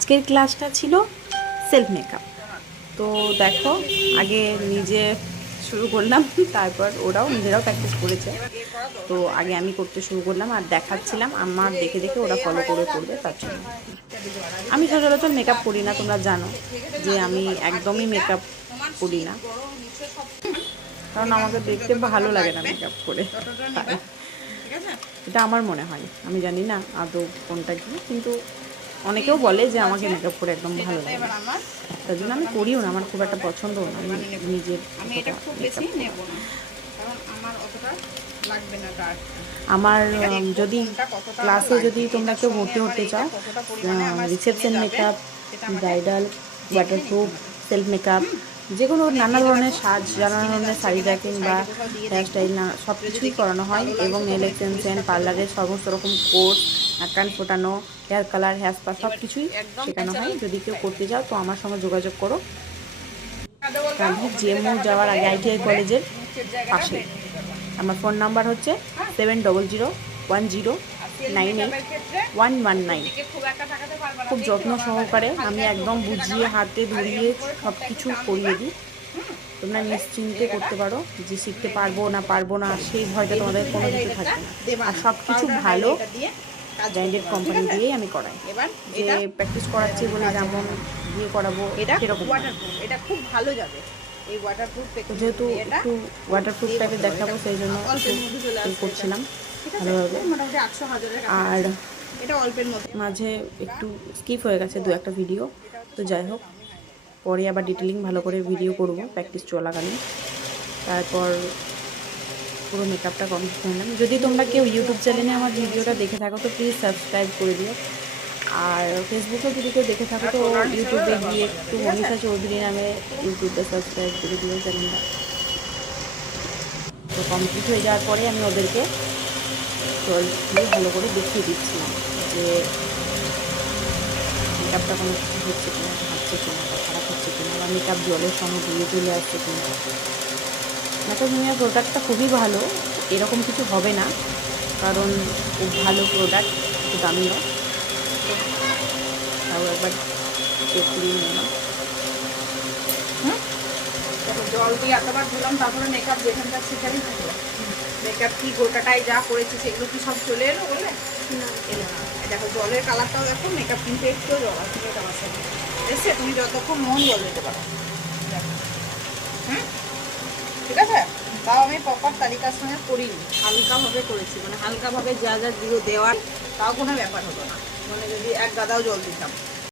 আজকের ক্লাসটা ছিল সেলফ মেকআপ। তো দেখো, আগে নিজে শুরু করলাম, তারপর ওরাও নিজেরাও প্র্যাকটিস করেছে। তো আগে আমি করতে শুরু করলাম আর দেখাচ্ছিলাম, আমার দেখে দেখে ওরা ফলো করে করবে, তার জন্য। আমি সচরাচর মেকআপ করি না, তোমরা জানো যে আমি একদমই মেকআপ করি না, কারণ আমাকে দেখতে ভালো লাগে না মেকআপ করে। তাই এটা আমার মনে হয়, আমি জানি না আদৌ কোনটা কি, কিন্তু অনেকেও বলে যে আমাকে মেকআপ করে একদম ভালো লাগে, তার জন্য আমি করিও না, আমার খুব একটা পছন্দও না আমি নিজের আমার। যদি ক্লাসে যদি তোমরা কেউ ভর্তি হতে চাও, reception makeup, bridal, waterproof, self makeup, যে কোনো নানা ধরনের সাজ, নানা ধরনের শাড়ি ড্রেসিং বা হেয়ার স্টাইল, না সব কিছুই করানো হয়, এবং নেল এক্সটেনশন, পার্লারের সমস্ত রকম কোর্স, কান ফোটানো, হেয়ার কালার, হেয়ার স্পা, সব কিছুই শেখানো হয়। যদি কেউ করতে চাও তো আমার সঙ্গে যোগাযোগ করো। জিএমও যাওয়ার আগে ITI কলেজের পাশে। আমার ফোন নাম্বার হচ্ছে 701010981119। খুব যত্ন সহকারে আমি একদম বুঝিয়ে, হাতে ধরিয়ে সব কিছু করিয়ে দিই। তোমরা নিশ্চিন্তে করতে পারো যে শিখতে পারবো না সেই ভয়টা তোমাদের কোনো কিছু থাকবে না। আর সব কিছু ভালো ব্র্যান্ডেড কোম্পানি দিয়েই আমি করাই। যে প্র্যাকটিস করাচ্ছি বলে যেমন দিয়ে করাবো সেরকম, এটা খুব ভালো যাবে। এই ওয়াটারপ্রুফ যেহেতু একটু ওয়াটারপ্রুফ টাইপের দেখাবো, সেই জন্য করছিলাম ভালোভাবে। আর এটা অল্পের মধ্যে মাঝে একটু স্কিপ হয়ে গেছে 2-1টা ভিডিও, তো যাই হোক, পরে আবার ডিটেলিং ভালো করে ভিডিও করব প্র্যাকটিস চলাকালীন। তারপর পুরো মেকআপটা কমপ্লিট করলাম। যদি তোমরা কেউ ইউটিউব চ্যানেলে আমার ভিডিওটা দেখে থাকো তো প্লিজ সাবস্ক্রাইব করে দিও। আর ফেসবুকে যদি কেউ দেখে থাকো তো ইউটিউবে গিয়ে একটু মনীষা চৌধুরী নামে ইউটিউবে সাবস্ক্রাইব করে দিও চ্যানেলটা। তো কমপ্লিট হয়ে যাওয়ার পরে আমি ওদেরকে জল দিয়ে ভালো করে দেখিয়ে দিচ্ছিলাম যে মেকআপটা কোনো কিছু হচ্ছে কিনা, হচ্ছে কিনা, বা খারাপ হচ্ছে কিনা, বা মেকআপ জলের সঙ্গে দিয়ে চলে আসছে কিনা। ম্যাকাডেমিয়া প্রোডাক্টটা খুবই ভালো, এরকম কিছু হবে না, কারণ খুব ভালো প্রোডাক্ট, একটু দামিও। তাও একবার চেক করিয়ে নিলাম। জল দিয়ে এতবার ধুলাম, তারপরে মেকআপ যেখানকার সেখানেই থাকলো। মেকআপ কি গোটাটাই যা করেছি সেগুলো কি সব চলে এলো বলে? এলো না। দেখো জলের কালারটাও দেখো, মেকআপ কিন্তু একটু জল আছে মেকআপ আছে এসে, তুমি যতক্ষণ মন জল দিতে পারো। ঠিক আছে, তাও আমি প্রপার তালিকার সঙ্গে করিনি, হালকাভাবে করেছি, মানে হালকাভাবে যা যা দেওয়ার, তাও কোনো ব্যাপার হতো না, মানে যদি এক গাদাও জল দিতাম।